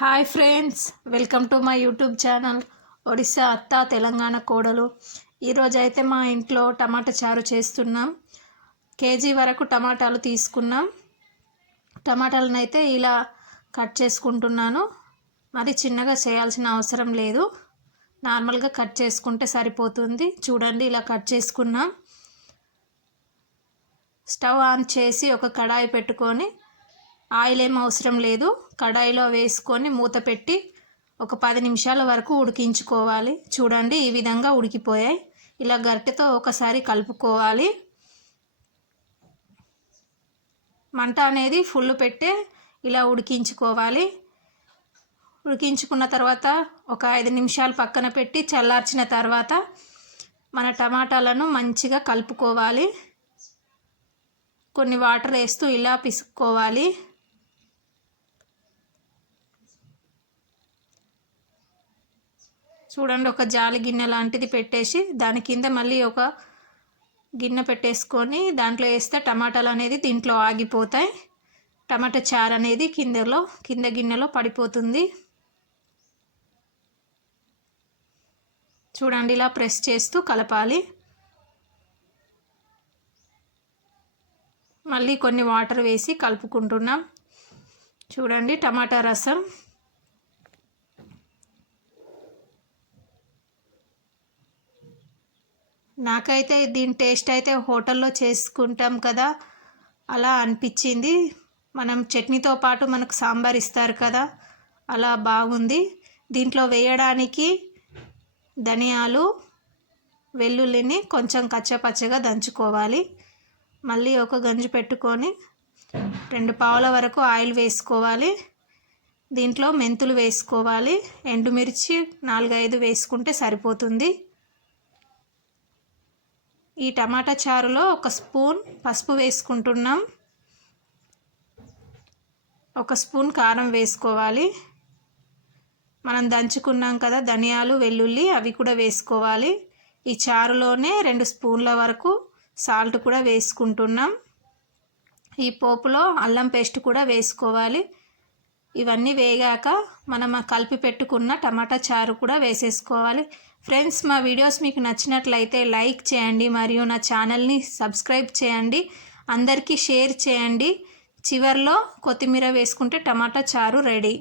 Hi friends, welcome to my YouTube channel Odisha అత్త తెలంగాణ కోడలు. ఈరోజైతే మా ఇంట్లో టమాటా చారు చేస్తున్నాం. కేజీ వరకు టమాటాలు తీసుకున్నాం. టమాటాలను అయితే ఇలా కట్ చేసుకుంటున్నాను. మరి చిన్నగా చేయాల్సిన అవసరం లేదు, నార్మల్గా కట్ చేసుకుంటే సరిపోతుంది. చూడండి, ఇలా కట్ చేసుకున్నాం. స్టవ్ ఆన్ చేసి ఒక కడాయి పెట్టుకొని, ఆయిల్ ఏం అవసరం లేదు, కడాయిలో వేసుకొని మూత పెట్టి ఒక 10 నిమిషాల వరకు ఉడికించుకోవాలి. చూడండి, ఈ విధంగా ఉడికిపోయాయి. ఇలా గరిటెతో ఒకసారి కలుపుకోవాలి. మంట అనేది ఫుల్ పెట్టే ఇలా ఉడికించుకోవాలి. ఉడికించుకున్న తర్వాత ఒక 5 నిమిషాలు పక్కన పెట్టి చల్లార్చిన తర్వాత మన టమాటాలను మంచిగా కలుపుకోవాలి. కొన్ని వాటర్ వేస్తూ ఇలా పిసుక్కోవాలి. చూడండి, ఒక జాలి గిన్నె లాంటిది పెట్టేసి దాని కింద మళ్ళీ ఒక గిన్నె పెట్టేసుకొని దాంట్లో వేస్తే టమాటాలు అనేది దీంట్లో ఆగిపోతాయి. టమాటా చారు అనేది కింద గిన్నెలో పడిపోతుంది. చూడండి, ఇలా ప్రెస్ చేస్తూ కలపాలి. మళ్ళీ కొన్ని వాటర్ వేసి కలుపుకుంటున్నాం. చూడండి, టమాటా రసం. నాకైతే దీని టేస్ట్ అయితే హోటల్లో చేసుకుంటాం కదా, అలా అనిపించింది. మనం చట్నీతో పాటు మనకు సాంబార్ ఇస్తారు కదా, అలా బాగుంది. దీంట్లో వేయడానికి ధనియాలు, వెల్లుల్లిని కొంచెం కచ్చపచ్చగా దంచుకోవాలి. మళ్ళీ ఒక గంజు పెట్టుకొని 2 పావుల వరకు ఆయిల్ వేసుకోవాలి. దీంట్లో మెంతులు వేసుకోవాలి. ఎండుమిర్చి 4-5 వేసుకుంటే సరిపోతుంది. ఈ టమాటా చారులో 1 స్పూన్ పసుపు వేసుకుంటున్నాం. 1 స్పూన్ కారం వేసుకోవాలి. మనం దంచుకున్నాం కదా ధనియాలు, వెల్లుల్లి, అవి కూడా వేసుకోవాలి. ఈ చారులోనే 2 స్పూన్ల వరకు సాల్ట్ కూడా వేసుకుంటున్నాం. ఈ పోపులో అల్లం పేస్ట్ కూడా వేసుకోవాలి. ఇవన్నీ వేగాక మనం కలిపి పెట్టుకున్న టమాటా చారు కూడా వేసేసుకోవాలి. ఫ్రెండ్స్, మా వీడియోస్ మీకు నచ్చినట్లయితే లైక్ చేయండి, మరియు నా ఛానల్ని సబ్స్క్రైబ్ చేయండి, అందరికీ షేర్ చేయండి. చివర్లో కొత్తిమీర వేసుకుంటే టమాటా చారు రెడీ.